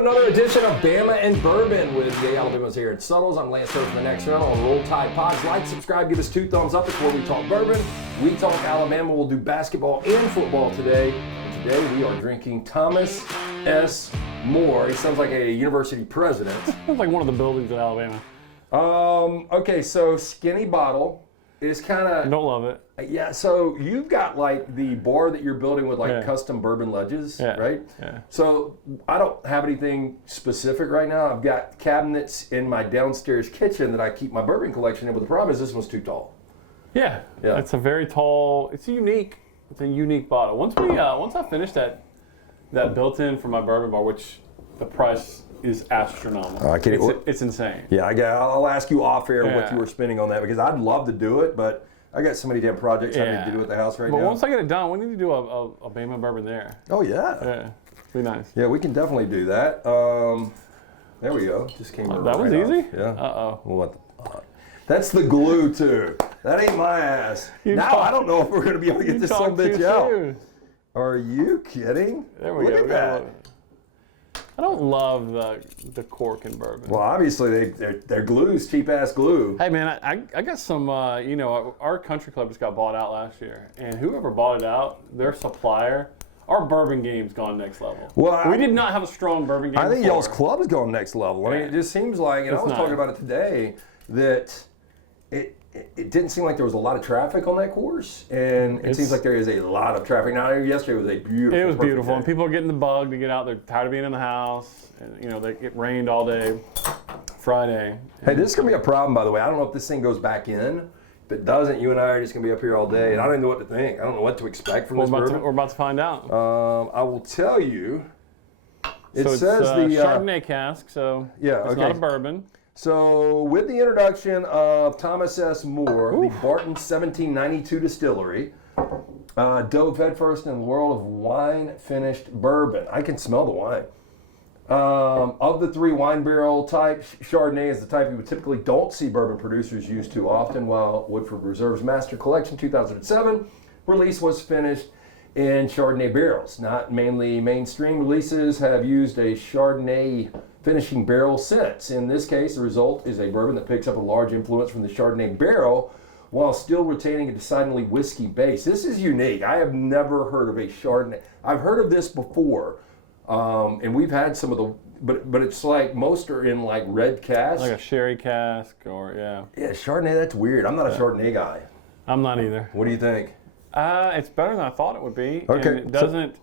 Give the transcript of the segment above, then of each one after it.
another edition of Bama and Bourbon with the Alabamas here at Suttles. I'm Lance Hurst from the Next Round on Roll Tide Pods. Like, subscribe, give us 2 thumbs up. Before we talk bourbon, we talk Alabama. We'll do basketball and football today. And today we are drinking Thomas S. More. He sounds like a university president. Sounds like one of the buildings in Alabama. Okay, so skinny bottle is kind of... Don't love it. Yeah, so you've got like the bar that you're building with like custom bourbon ledges, right? Yeah. So I don't have anything specific right now. I've got cabinets in my downstairs kitchen that I keep my bourbon collection in, but the problem is this one's too tall. Yeah. It's a very tall, it's a unique bottle. Once I finish that built-in for my bourbon bar, which the price is astronomical. It's insane. Yeah, I'll ask you off air what you were spending on that, because I'd love to do it, but I got so many damn projects I need to do at the house right now. But once I get it done, we need to do a Bama bourbon there. Oh, yeah. Yeah, be nice. Yeah, we can definitely do that. There we go. Just came That was easy? Yeah. Uh-oh. Well, what the fuck? That's the glue, too. That ain't my ass. I don't know if we're going to be able to get this son of a bitch out. Are you kidding? There we go. Look at that. I don't love the cork in bourbon. Well, obviously they're glues, cheap ass glue. Hey man, I got some. Our country club just got bought out last year, and whoever bought it out, their supplier, our bourbon game's gone next level. Well, we did not have a strong bourbon game. I think before. y'all's club's going next level. I mean, it just seems like, and I was talking about it today, that it didn't seem like there was a lot of traffic on that course, and it seems like there is a lot of traffic now. Yesterday was a beautiful. It was beautiful, and people are getting the bug to get out. They're tired of being in the house. And, it rained all day Friday. Hey, this is gonna be a problem, by the way. I don't know if this thing goes back in. If it doesn't, you and I are just gonna be up here all day, and I don't even know what to think. I don't know what to expect from this bourbon. We're about to find out. I will tell you. It says the Chardonnay cask, so it's not a bourbon. So, with the introduction of Thomas S. More, the Barton 1792 distillery, dove headfirst in the world of wine-finished bourbon. I can smell the wine. Of the 3 wine barrel types, Chardonnay is the type you typically don't see bourbon producers use too often, while Woodford Reserve's Master Collection 2007 release was finished in Chardonnay barrels. Not mainly mainstream releases have used a Chardonnay finishing barrel since. In this case, the result is a bourbon that picks up a large influence from the Chardonnay barrel while still retaining a decidedly whiskey base. This is unique. I have never heard of a Chardonnay. I've heard of this before, and we've had some of the, but it's like most are in like red cask. Like a sherry cask or, Yeah, Chardonnay, that's weird. I'm not a Chardonnay guy. I'm not either. What do you think? It's better than I thought it would be. Okay. And it doesn't...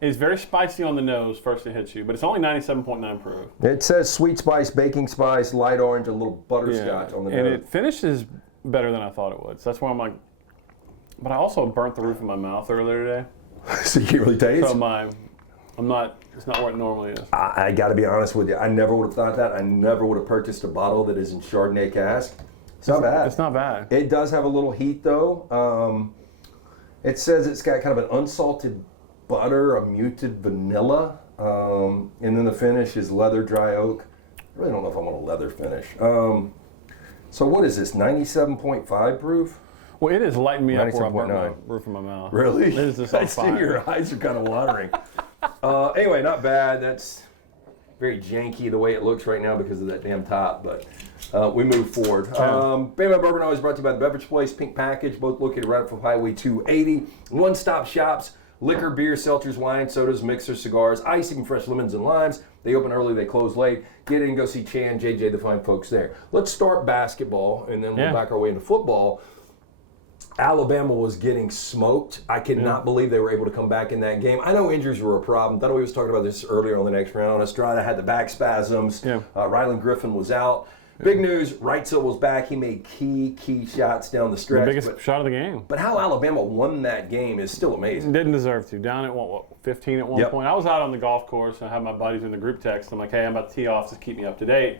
It's very spicy on the nose first it hits you, but it's only 97.9 proof. It says sweet spice, baking spice, light orange, a little butterscotch on the nose. And it finishes better than I thought it would. So that's why I'm like, but I also burnt the roof of my mouth earlier today. So you can't really taste? So it's not where it normally is. I got to be honest with you. I never would have thought that. I never would have purchased a bottle that is in Chardonnay cask. It's not bad. It's not bad. It does have a little heat though. It says it's got kind of an unsalted butter, a muted vanilla, and then the finish is leather dry oak. I really don't know if I want a leather finish. So what is this, 97.5 proof? Well, it is lighting me up where I burnt my roof of my mouth. Really? It is just on fire. I see your eyes are kind of watering. Anyway, not bad. That's very janky the way it looks right now because of that damn top, but we move forward. Bama Bourbon always brought to you by the Beverage Place, pink package, both located right off of Highway 280. One-stop shops, liquor, beer, seltzers, wine, sodas, mixers, cigars, ice, even fresh lemons and limes. They open early, they close late. Get in and go see Chan, JJ, the fine folks there. Let's start basketball, and then we'll back our way into football. Alabama was getting smoked. I cannot believe they were able to come back in that game. I know injuries were a problem. Thought we was talking about this earlier on the Next Round. Estrada had the back spasms. Rylan Griffin was out. Big news, Wrightsell was back. He made key shots down the stretch. The biggest shot of the game. But how Alabama won that game is still amazing. Didn't deserve to. Down at, 15 at one point. I was out on the golf course, and I had my buddies in the group text. I'm like, hey, I'm about to tee off. Just keep me up to date.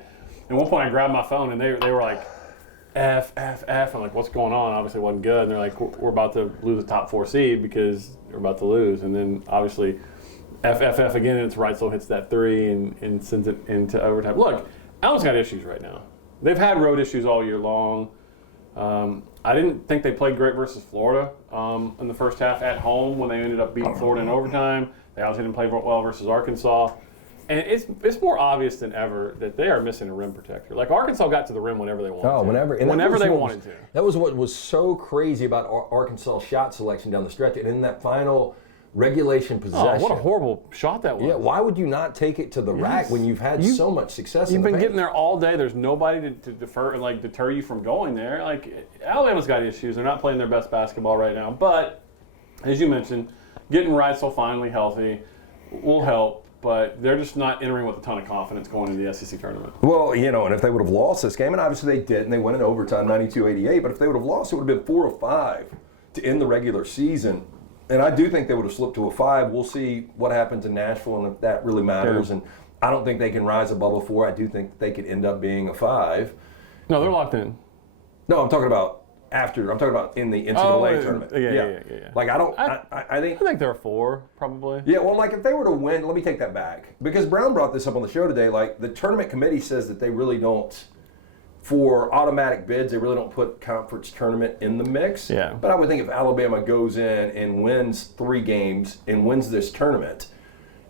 At one point, I grabbed my phone, and they were like, F. I'm like, what's going on? Obviously, it wasn't good. And they're like, we're about to lose the top 4 seed because we're about to lose. And then, obviously, F again, and it's Wrightsell hits that 3 and sends it into overtime. Look, Alabama's got issues right now. They've had road issues all year long. I didn't think they played great versus Florida in the first half at home when they ended up beating Florida in overtime. They obviously didn't play well versus Arkansas. And it's more obvious than ever that they are missing a rim protector. Like Arkansas got to the rim whenever they wanted to. Whenever they wanted to. That was what was so crazy about Arkansas' shot selection down the stretch. And in that final regulation possession. Oh, what a horrible shot that was. Yeah, why would you not take it to the rack when you've had so much success You've in the been paint? getting there all day. There's nobody to deter you from going there. Like, Alabama's got issues. They're not playing their best basketball right now. But, as you mentioned, getting Reitzel finally healthy will help. But they're just not entering with a ton of confidence going into the SEC tournament. Well, and if they would have lost this game, and obviously they did, and they went in overtime 92-88, but if they would have lost, it would have been 4 or 5 to end the regular season. And I do think they would have slipped to a 5. We'll see what happens in Nashville and if that really matters. Yeah. And I don't think they can rise above a 4. I do think they could end up being a 5. No, they're locked in. No, I'm talking about after. I'm talking about in the NCAA tournament. Yeah. Like I think they're a 4 probably. Yeah, well, like if they were to win, let me take that back because Brown brought this up on the show today. Like the tournament committee says that they really don't. For automatic bids, they really don't put conference tournament in the mix. Yeah. But I would think if Alabama goes in and wins 3 games and wins this tournament,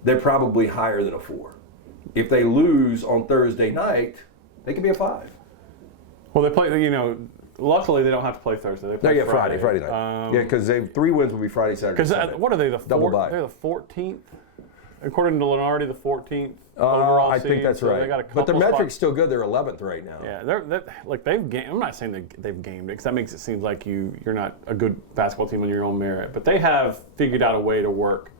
they're probably higher than a 4. If they lose on Thursday night, they could be a 5. Well, they play, luckily they don't have to play Thursday. They play Friday night. Because 3 wins will be Friday, Saturday, Sunday. Because what are they, Double bye. They're the 14th? According to Lenardi, the 14th overall I seed. think that's right. They got a but their spots. metric's still good. They're 11th right now. Yeah, they've gamed. I'm not saying they've gamed it because that makes it seem like you're not a good basketball team on your own merit. But they have figured out a way to work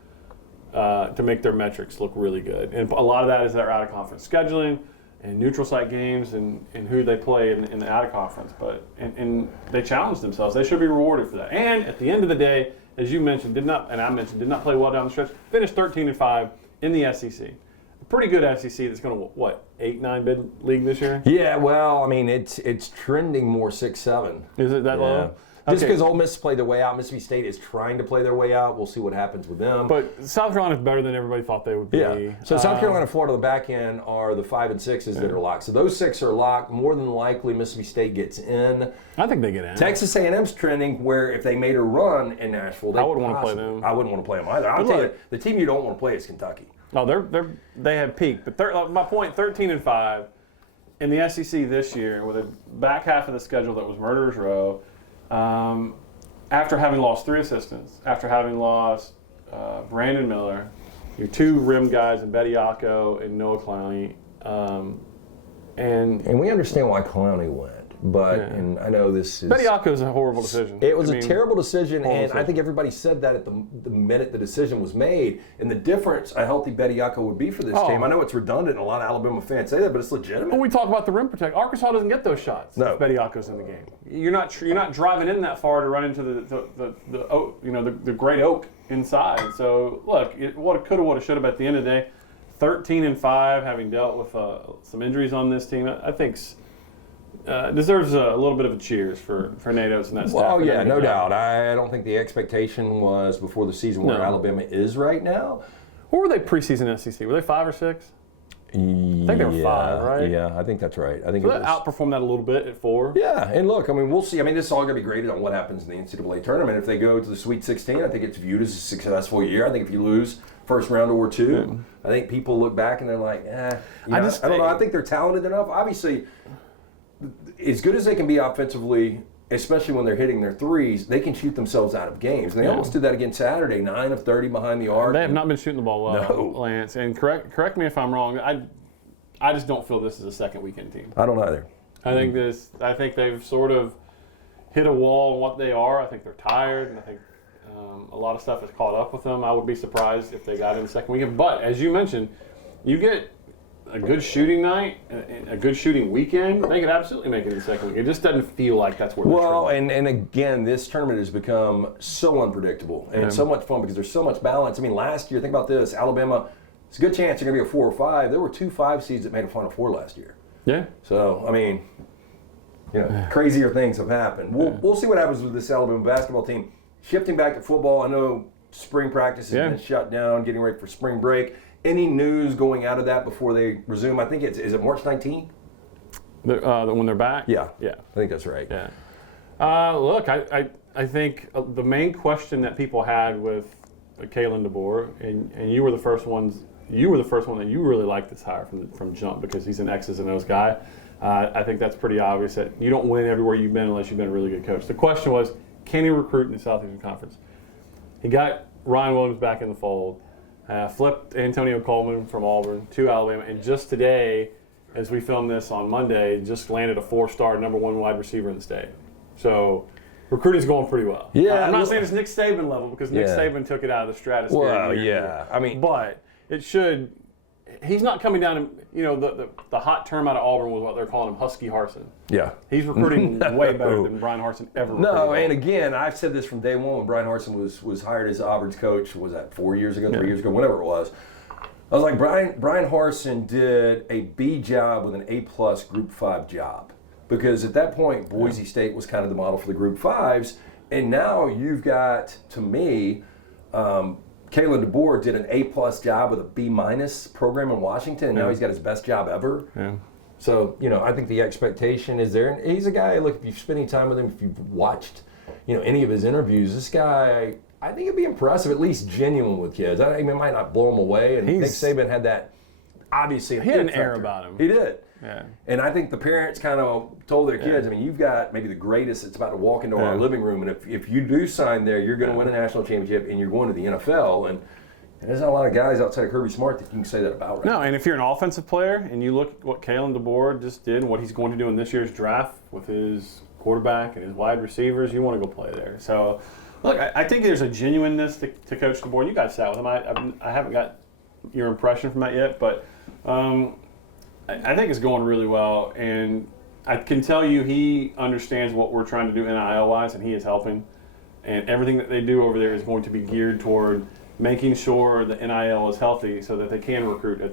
to make their metrics look really good. And a lot of that is their out-of-conference scheduling and neutral site games and who they play in the out-of-conference. But and they challenged themselves. They should be rewarded for that. And at the end of the day, as you mentioned, did not play well down the stretch. Finished 13-5 in the SEC. A pretty good SEC that's going to, 8-9 bid league this year? Yeah, well, I mean, it's trending more 6-7. Is it that low? Just because Ole Miss played their way out, Mississippi State is trying to play their way out. We'll see what happens with them. But South Carolina's better than everybody thought they would be. Yeah. So South Carolina and Florida, the back end, are the 5 and 6s that are locked. So those 6 are locked. More than likely, Mississippi State gets in. I think they get in. Texas A&M's trending where if they made a run in Nashville, I wouldn't want to play them. I wouldn't want to play them either. I'll tell you, the team you don't want to play is Kentucky. No, they have peaked. But my point, 13-5 in the SEC this year with a back half of the schedule that was Murderers Row. After having lost 3 assistants, after having lost Brandon Miller, your 2 rim guys in Bediako and Noah Clowney, and we understand why Clowney went, but and I know this is Bediako is a horrible decision. It was a terrible decision, and I think everybody said that at the minute the decision was made. And the difference a healthy Bediako would be for this team. I know it's redundant, and a lot of Alabama fans say that, but it's legitimate. When we talk about the rim protect, Arkansas doesn't get those shots. No. If Bediako's in the game. You're not driving in that far to run into the great oak inside. So look, what coulda, woulda, shoulda. But at the end of the day, 13-5, having dealt with some injuries on this team, I think deserves a little bit of a cheers for Nate Oates and that staff. Well, yeah, no doubt. I don't think the expectation was before the season where Alabama is right now. What were they preseason SEC? Were they 5 or 6? I think they were 5, right? Yeah, I think that's right. I think so that outperformed that a little bit at 4. Yeah, and look, I mean, we'll see. I mean, this is all going to be graded on what happens in the NCAA tournament. If they go to the Sweet 16, I think it's viewed as a successful year. I think if you lose first round or 2, I think people look back and they're like, I don't know. I think they're talented enough. Obviously, as good as they can be offensively, especially when they're hitting their threes, they can shoot themselves out of games. And they almost did that again Saturday, 9 of 30 behind the arc. They have not been shooting the ball well, Lance. And correct me if I'm wrong. I just don't feel this is a second weekend team. I don't either. I think they've sort of hit a wall on what they are. I think they're tired, and I think a lot of stuff has caught up with them. I would be surprised if they got in the second weekend. But as you mentioned, you get a good shooting night, a good shooting weekend, they could absolutely make it in the second week. It just doesn't feel like that's where they're and again, this tournament has become so unpredictable and so much fun because there's so much balance. I mean, last year, think about this, Alabama, it's a good chance they're going to be a 4 or 5. There were 2 5 seeds that made a Final Four last year. Yeah. So, I mean, crazier things have happened. We'll see what happens with this Alabama basketball team. Shifting back to football, I know spring practice has been shut down, getting ready for spring break. Any news going out of that before they resume? I think is it March 19th? When they're back? Yeah. Yeah. I think that's right. Yeah. Look, I think the main question that people had with Kalen DeBoer, and you were the first ones you were the first one that you really liked this hire from jump because he's an X's and O's guy. I think that's pretty obvious that you don't win everywhere you've been unless you've been a really good coach. The question was, can he recruit in the Southeastern Conference? He got Ryan Williams back in the fold, flipped Antonio Coleman from Auburn to Alabama, and just today, as we film this on Monday, just landed a 4-star number 1 wide receiver in the state. So recruiting's going pretty well. Yeah, I'm not saying it's Nick Saban level because Nick Saban took it out of the stratosphere. Well, yeah. I mean, but it should. He's not coming down. The hot term out of Auburn was what they're calling him, Husky Harsin. Yeah. He's recruiting way better than Brian Harsin ever. No, and again, I've said this from day one when Brian Harsin was hired as Auburn's coach. Was that 4 years ago, 3 years ago, whatever it was? I was like, Brian Harsin did a B job with an A+ Group 5 job. Because at that point, Boise State was kind of the model for the Group 5s. And now you've got, to me, Kalen DeBoer did an A+ job with a B- program in Washington, and now he's got his best job ever. Yeah. So, I think the expectation is there. And he's a guy, look, if you've spent any time with him, if you've watched, any of his interviews, this guy, I think it'd be impressive, at least genuine with kids. I mean, it might not blow him away. And Nick Saban had that, obviously. He had an air about him. He did. Yeah. And I think the parents kind of told their kids, I mean, you've got maybe the greatest that's about to walk into our living room, and if you do sign there, you're going to win a national championship, and you're going to the NFL. And there's not a lot of guys outside of Kirby Smart that you can say that about. Right No, now. and if you're an offensive player and you look at what Kalen DeBoer just did and what he's going to do in this year's draft with his quarterback and his wide receivers, you want to go play there. So, look, I think there's a genuineness to Coach DeBoer. You guys sat with him. I haven't got your impression from that yet, but I think it's going really well. And I can tell you he understands what we're trying to do NIL-wise, and he is helping. And everything that they do over there is going to be geared toward making sure the NIL is healthy so that they can recruit at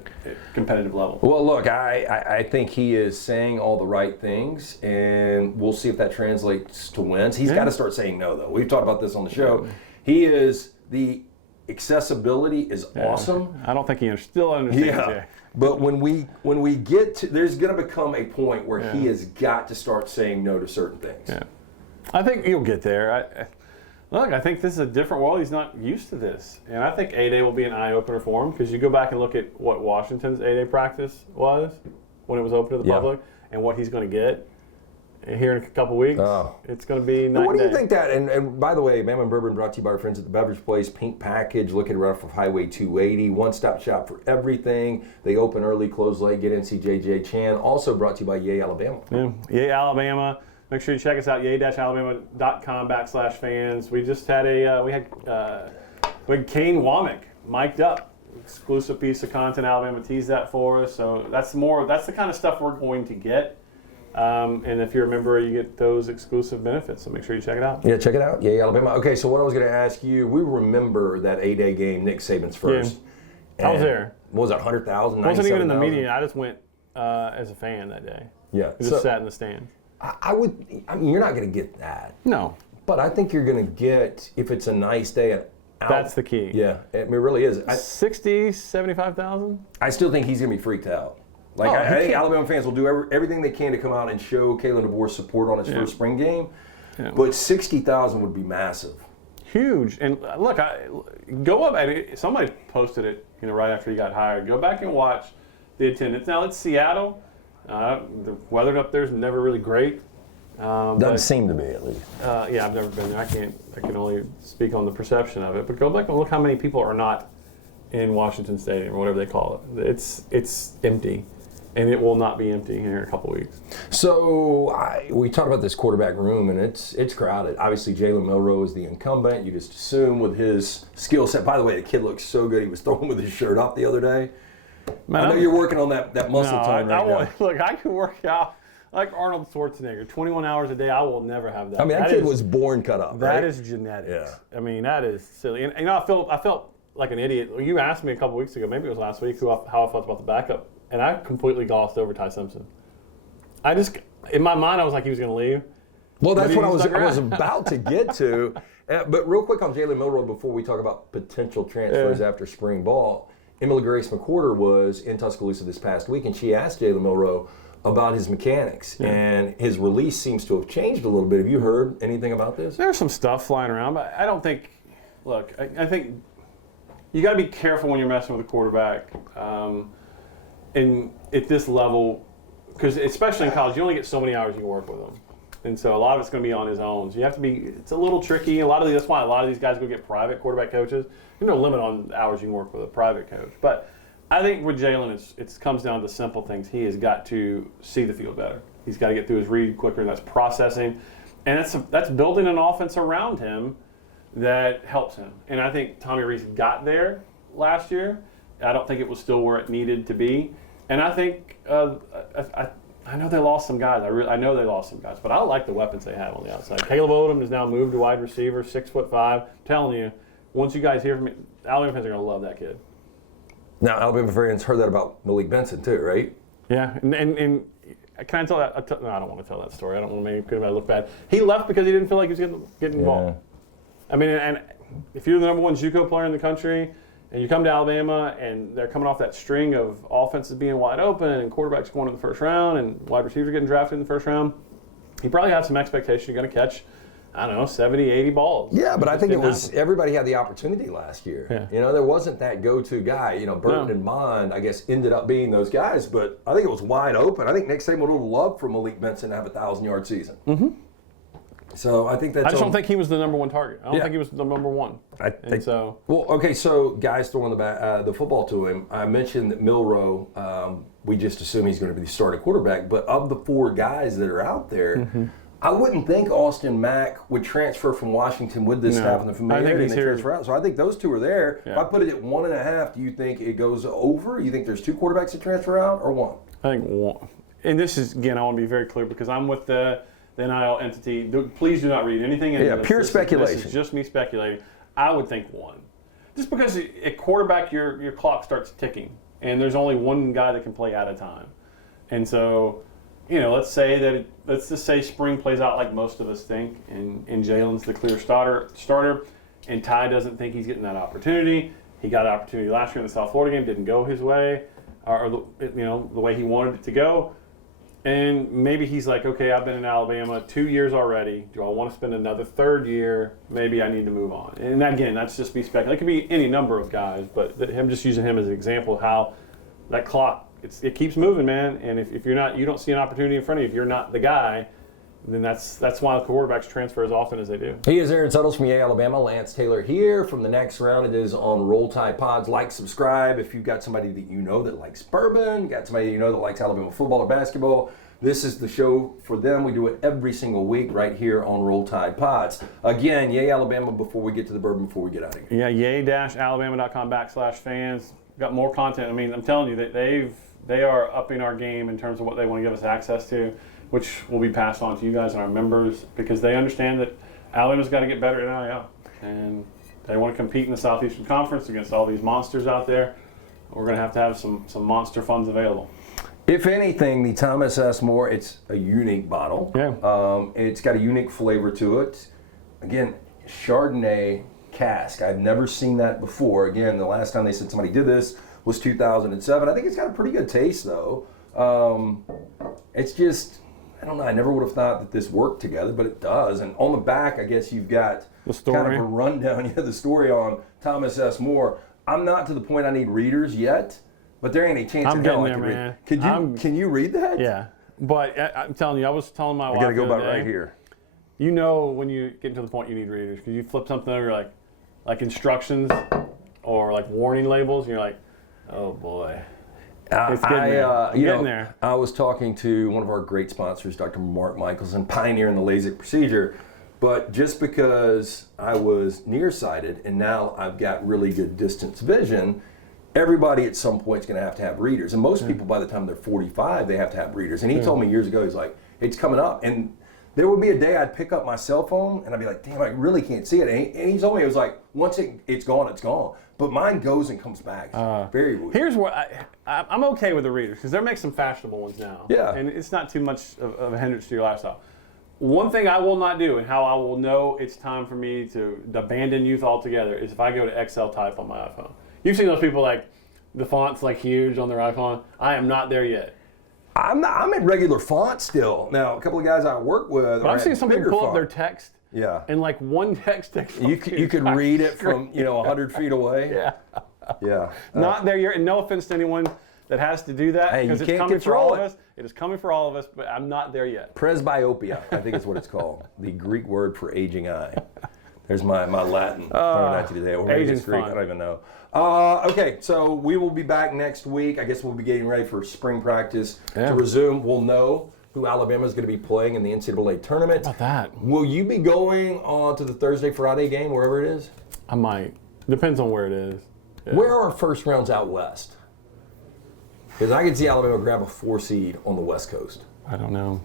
competitive level. Well, look, I think he is saying all the right things, and we'll see if that translates to wins. He's got to start saying no, though. We've talked about this on the show. The accessibility is awesome. I don't think he still understands it. But when we get to, there's going to become a point where he has got to start saying no to certain things. Yeah. I think he'll get there. Look, I think this is a different world. He's not used to this. And I think A-Day will be an eye-opener for him because you go back and look at what Washington's A-Day practice was when it was open to the public and what he's going to get here in a couple weeks. It's going to be night and day. What do you think that, and by the way, Bama Bourbon brought to you by our friends at the Beverage Place, Pink Package, located right off of Highway 280, one-stop shop for everything. They open early, close late, get in, see JJ Chan. Also brought to you by Yay, Alabama. Yeah, Yay, Alabama. Make sure you check us out, yay-alabama.com/fans. We just had we had Kane Womack mic'd up. Exclusive piece of content. Alabama teased that for us. So that's the kind of stuff we're going to get. And if you're a member, you get those exclusive benefits. So make sure you check it out. Yeah, check it out. Yay, Alabama. Okay, so what I was going to ask you, we remember that A-Day game, Nick Saban's first. Yeah. I was there. What was it, 100,000? I wasn't even in the media. I just went as a fan that day. Yeah. I just sat in the stand. I mean, you're not going to get that. No. But I think you're going to get, if it's a nice day, that's the key. Yeah, it really is. 60, 75,000? I still think he's going to be freaked out. Like, I think Alabama fans will do everything they can to come out and show Kalen DeBoer's support on his first spring game. Yeah. But 60,000 would be massive. Huge. And look, go up. Somebody posted it, right after he got hired. Go back and watch the attendance. Now, it's Seattle. The weather up there is never really great. Doesn't seem to be, at least. Yeah, I've never been there. I can only speak on the perception of it. But go back and look how many people are not in Washington Stadium or whatever they call it. It's empty, and it will not be empty here in a couple weeks. So we talked about this quarterback room, and it's crowded. Obviously, Jalen Milroe is the incumbent. You just assume with his skill set. By the way, the kid looks so good. He was throwing with his shirt off the other day. Man, I know you're working on that muscle tone right now. Look, I can work out like Arnold Schwarzenegger, 21 hours a day. I will never have that. I mean, that kid was born cut up. That is genetics. Yeah. I mean, that is silly. And I felt like an idiot. You asked me a couple weeks ago, maybe it was last week, how I felt about the backup, and I completely glossed over Ty Simpson. In my mind, I was like he was going to leave. Well, that's what I was about to get to. But real quick on Jalen Milroe before we talk about potential transfers after spring ball. Emily Grace McWhorter was in Tuscaloosa this past week, and she asked Jalen Milroe about his mechanics, and his release seems to have changed a little bit. Have you heard anything about this? There's some stuff flying around, but I don't think. Look, I think you got to be careful when you're messing with a quarterback. And at this level, because especially in college, you only get so many hours you can work with them. And so a lot of it's going to be on his own. So you have to be, it's a little tricky. That's why a lot of these guys go get private quarterback coaches. There's no limit on the hours you can work with a private coach. But I think with Jalen, it comes down to simple things. He has got to see the field better. He's got to get through his read quicker, and that's processing. And that's building an offense around him that helps him. And I think Tommy Rees got there last year. I don't think it was still where it needed to be. And I think I know they lost some guys. I know they lost some guys, but I like the weapons they have on the outside. Caleb Odom has now moved to wide receiver, 6'5". I'm telling you, once you guys hear from me, Alabama fans are going to love that kid. Now, Alabama fans heard that about Malik Benson too, right? Yeah, and can I tell that? No, I don't want to tell that story. I don't want to make anybody look bad. He left because he didn't feel like he was getting involved. I mean, and if you're the number one JUCO player in the country, and you come to Alabama, and they're coming off that string of offenses being wide open, and quarterbacks going in the first round, and wide receivers getting drafted in the first round, you probably have some expectation you're going to catch, 70, 80 balls. Yeah, but I think everybody had the opportunity last year. Yeah. There wasn't that go-to guy. Burton and Bond, I guess, ended up being those guys, but I think it was wide open. I think Nick Saban would have loved for Malik Benson to have a 1,000-yard season. Mm-hmm. So I think that's. I just don't think he was the number one target. I don't think he was the number one. So guys throwing the football to him. I mentioned that Milroe. We just assume he's going to be the starting quarterback. But of the 4 guys that are out there, I wouldn't think Austin Mack would transfer from Washington with this staff and the familiarity and transfer out. So I think those 2 are there. Yeah. If I put it at 1.5, do you think it goes over? You think there's 2 quarterbacks that transfer out, or 1? I think 1. And this is, again, I want to be very clear because I'm with the NIL entity. Please do not read anything into this. Pure speculation. This is just me speculating. I would think 1. Just because at quarterback, your clock starts ticking, and there's only one guy that can play at a time. And so, let's just say spring plays out like most of us think, and Jalen's the clear starter, and Ty doesn't think he's getting that opportunity. He got an opportunity last year in the South Florida game, didn't go his way, or the way he wanted it to go. And maybe he's like, okay, I've been in Alabama 2 years already. Do I want to spend another 3rd year? Maybe I need to move on. And again, that's just me speculating. It could be any number of guys, but him just using him as an example of how that clock, it keeps moving, man. And if you're not, you don't see an opportunity in front of you, if you're not the guy, then that's why quarterbacks transfer as often as they do. He is Aaron Suttles from Yale, Alabama. Lance Taylor here from the next round. It is on Roll Tide Pods. Like, subscribe. If you've got somebody that you know that likes bourbon, got somebody that you know that likes Alabama football or basketball, this is the show for them. We do it every single week right here on Roll Tide Pods. Again, yay Alabama before we get to the bourbon, before we get out of here. Yeah, yay-alabama.com/fans. Got more content. I mean, I'm telling you that they are upping our game in terms of what they want to give us access to, which will be passed on to you guys and our members, because they understand that Alabama's got to get better at NIL. And they want to compete in the Southeastern Conference against all these monsters out there. We're going to have some monster funds available. If anything, the Thomas S. Moore, it's a unique bottle. Yeah. It's got a unique flavor to it. Again, Chardonnay cask. I've never seen that before. Again, the last time they said somebody did this was 2007. I think it's got a pretty good taste, though. It's just, I don't know, I never would have thought that this worked together, but it does. And on the back, I guess you've got the story. Kind of a rundown, the story on Thomas S. Moore. I'm not to the point I need readers yet, but there ain't any chance in hell I can read. Can you read that? Yeah, but I'm telling you, I was telling my wife the other day. I got to go about right here. You know when you get to the point you need readers, because you flip something over like instructions or like warning labels, and you're like, oh boy. It's getting there. I was talking to one of our great sponsors, Dr. Mark Michelson, pioneer in the LASIK procedure. But just because I was nearsighted and now I've got really good distance vision, everybody at some point is going to have readers. And most people, by the time they're 45, they have to have readers. And he told me years ago, he's like, it's coming up. And there would be a day I'd pick up my cell phone and I'd be like, damn, I really can't see it. And he told me, it was like, once it's gone, it's gone. But mine goes and comes back. Very weird. Here's where I'm okay with the readers, because they're making some fashionable ones now. Yeah. And it's not too much of a hindrance to your lifestyle. One thing I will not do, and how I will know it's time for me to abandon youth altogether, is if I go to XL type on my iPhone. You've seen those people like the font's like huge on their iPhone. I am not there yet. I'm at regular font still. Now, a couple of guys I work with. But I've seen some people pull up their text Yeah. And like one text. You could read it from 100 feet away. Yeah. Yeah. Not there yet. And no offense to anyone that has to do that, Hey, because you it's can't coming for all control of it. us. It is coming for all of us, but I'm not there yet. Presbyopia, I think is what it's called. The Greek word for aging eye. There's my Latin coming at you today. Or maybe it's Greek, fun. I don't even know. Okay, so we will be back next week. I guess we'll be getting ready for spring practice to resume. We'll know who Alabama is going to be playing in the NCAA tournament. How about that? Will you be going on to the Thursday-Friday game, wherever it is? I might. Depends on where it is. Yeah. Where are first rounds out west? Because I can see Alabama grab a 4 seed on the West Coast. I don't know.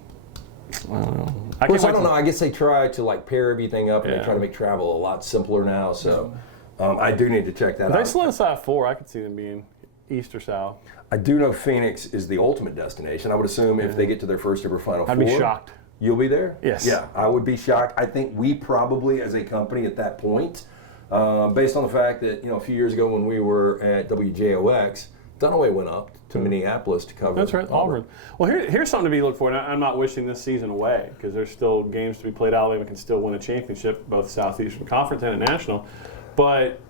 Of course, I don't know. I guess they try to pair everything up and they try to make travel a lot simpler now. So I do need to check that out. They solidify 4. I could see them being east or south. I do know Phoenix is the ultimate destination. I would assume if they get to their first ever Final Four. I'd be shocked. You'll be there? Yes. Yeah, I would be shocked. I think we probably, as a company at that point, based on the fact that, a few years ago when we were at WJOX, Dunaway went up to Minneapolis to cover. That's right, Auburn. Well, here's something to be looked for. And I'm not wishing this season away because there's still games to be played. Alabama can still win a championship, both Southeastern Conference and a national. But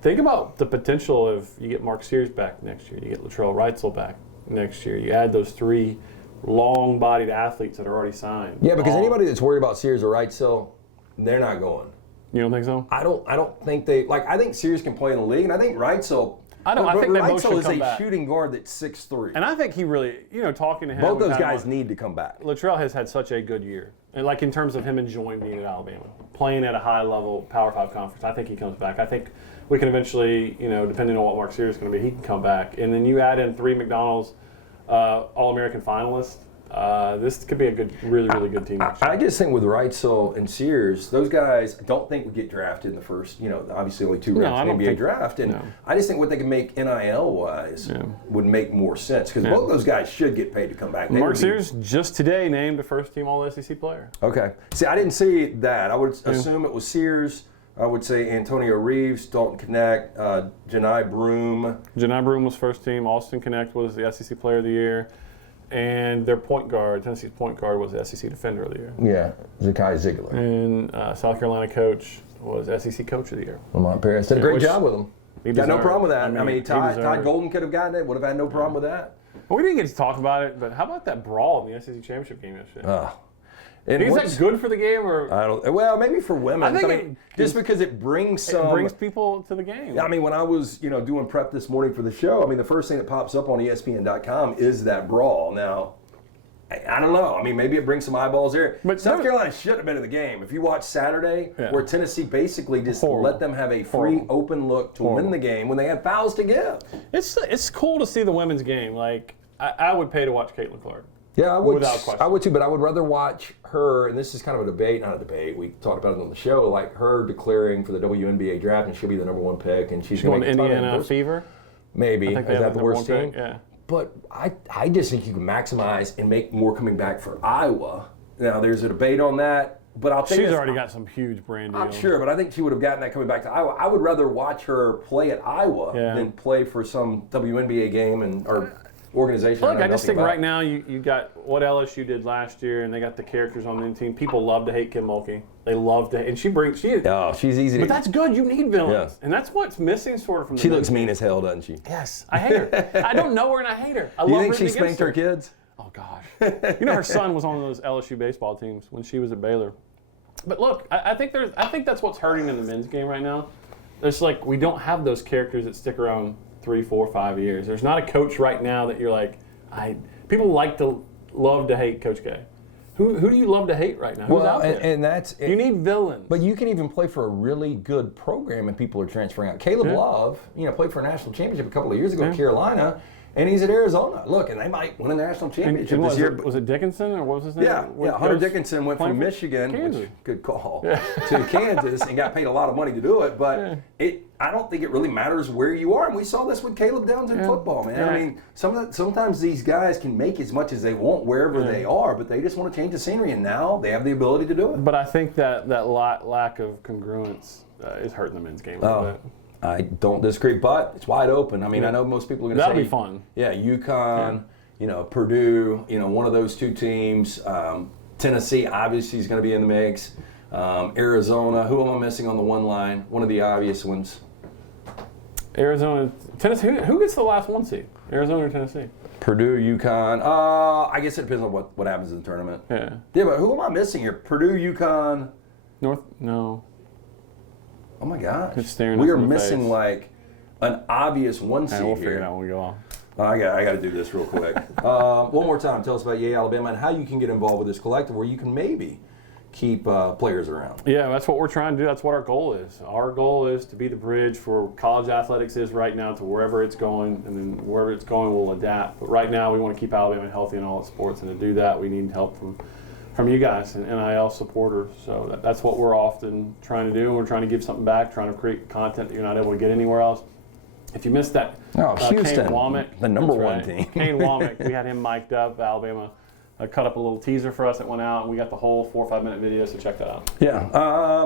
think about the potential if you get Mark Sears back next year, you get Latrell Wrightsell back next year. You add those 3 long-bodied athletes that are already signed. Yeah, because anybody that's worried about Sears or Wrightsell, they're not going. You don't think so? I don't think they I think Sears can play in the league, and I think Wrightsell. I think they both Wrightsell should is come a back. shooting guard that's 6'3". And I think he really, talking to him. Both those guys need to come back. Latrell has had such a good year. And in terms of him enjoying being at Alabama, playing at a high level Power 5 conference, I think he comes back. I think we can eventually, depending on what Mark Sears is going to be, he can come back. And then you add in 3 McDonald's All-American finalists. This could be a good, really, really good team. I just think with Wrightsell and Sears, those guys I don't think would get drafted in the first, obviously only 2 rounds in the NBA draft. And I just think what they can make NIL-wise would make more sense because both those guys should get paid to come back. Mark Sears just today named a first-team All-SEC player. Okay. See, I didn't see that. I would assume it was Sears. I would say Antonio Reeves, Dalton Connect, Janai Broom. Janai Broom was first team. Austin Connect was the SEC Player of the Year. And their point guard, Tennessee's point guard, was the SEC Defender of the Year. Yeah, Zakai Ziegler. And South Carolina coach was SEC Coach of the Year. Lamont Paris did a great job with him. Got no problem with that. I mean Todd Golden could have gotten it. Would have had no problem with that. Well, we didn't get to talk about it, but how about that brawl in the SEC Championship game yesterday? Is that good for the game, or I don't? Well, maybe for women. I think just because it brings people to the game. I mean, when I was doing prep this morning for the show, I mean the first thing that pops up on ESPN.com is that brawl. Now, I don't know. I mean, maybe it brings some eyeballs there. But South Carolina should have been in the game. If you watch Saturday, where Tennessee basically just let them have a free open look to win the game when they had fouls to give. It's cool to see the women's game. I would pay to watch Caitlin Clark. Yeah, I would. Without question. I would too, but I would rather watch her, and this is kind of a debate, not a debate, we talked about it on the show, her declaring for the WNBA draft, and she'll be the #1 pick, and she's going to make Indiana Fever? Maybe. Is that the worst team? Yeah. But I just think you can maximize and make more coming back for Iowa. Now, there's a debate on that, but I'll think she's already got some huge brand deals. I'm sure, but I think she would have gotten that coming back to Iowa. I would rather watch her play at Iowa than play for some WNBA game or organization. Look, I just think right now you got what LSU did last year, and they got the characters on the team. People love to hate Kim Mulkey. They love to, and she's easy. But that's good. You need villains, and that's what's missing sort of from. She looks mean as hell, doesn't she? Yes, I hate her. I don't know her, and I hate her. You think she spanked her kids? Oh gosh, her son was on one of those LSU baseball teams when she was at Baylor. But look, I think that's what's hurting in the men's game right now. It's we don't have those characters that stick around 3, 4, 5 years. There's not a coach right now that you're people love to hate Coach K. Who do you love to hate right now? Who's out there? And that's you need villains. But you can even play for a really good program and people are transferring out. Caleb Love, played for a national championship a couple of years ago at Carolina. And he's at Arizona. Look, and they might win a national championship this year. Was it Dickinson, or what was his name? Yeah, Hunter Dickinson went from Michigan, which, good call, to Kansas and got paid a lot of money to do it. But I don't think it really matters where you are. And we saw this with Caleb Downs in football, man. I mean, sometimes these guys can make as much as they want wherever they are, but they just want to change the scenery. And now they have the ability to do it. But I think that lack of congruence is hurting the men's game a little bit. I don't disagree, but it's wide open. I mean, I know most people are going to say that'll be fun. Yeah, UConn, Purdue, one of those 2 teams. Tennessee obviously is going to be in the mix. Arizona. Who am I missing on the one line? One of the obvious ones. Arizona, Tennessee. Who gets the last 1 seed? Arizona or Tennessee? Purdue, UConn. I guess it depends on what happens in the tournament. Yeah. Yeah, but who am I missing here? Purdue, UConn. No. Oh my gosh. It's staring We us are in the missing face. like an obvious 1 seed We'll figure it here. out when we go off. I got to do this real quick. One more time, tell us about Yay Alabama and how you can get involved with this collective where you can maybe keep players around. Yeah, that's what we're trying to do. That's what our goal is. Our goal is to be the bridge for college athletics is right now to wherever it's going, and then wherever it's going, we'll adapt. But right now, we want to keep Alabama healthy in all its sports, and to do that, we need help from you guys and NIL supporters. So that's what we're often trying to do. We're trying to give something back, trying to create content that you're not able to get anywhere else. If you missed that, Houston, Kane Womack, the number one right. team. Kane Womack, we had him mic'd up. Alabama cut up a little teaser for us that went out, and we got the whole 4 or 5 minute video, so check that out. Yeah.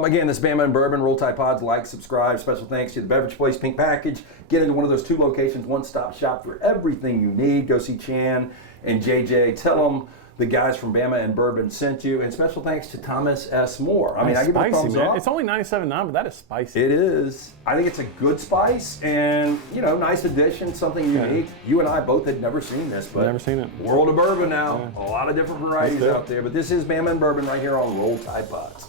Again, this is Bama and Bourbon. Roll Tide Pods. Like, subscribe. Special thanks to the Beverage Place Pink Package. Get into one of those 2 locations, one-stop shop for everything you need. Go see Chan and JJ. Tell them the guys from Bama and Bourbon sent you. And special thanks to Thomas S. Moore. I mean, I give it a thumbs up. It's only 97.9, but that is spicy. It is. I think it's a good spice and, nice addition, something unique. You and I both had never seen this, but Never seen it. World of Bourbon now. A lot of different varieties out there. But this is Bama and Bourbon right here on Roll Tide Pods.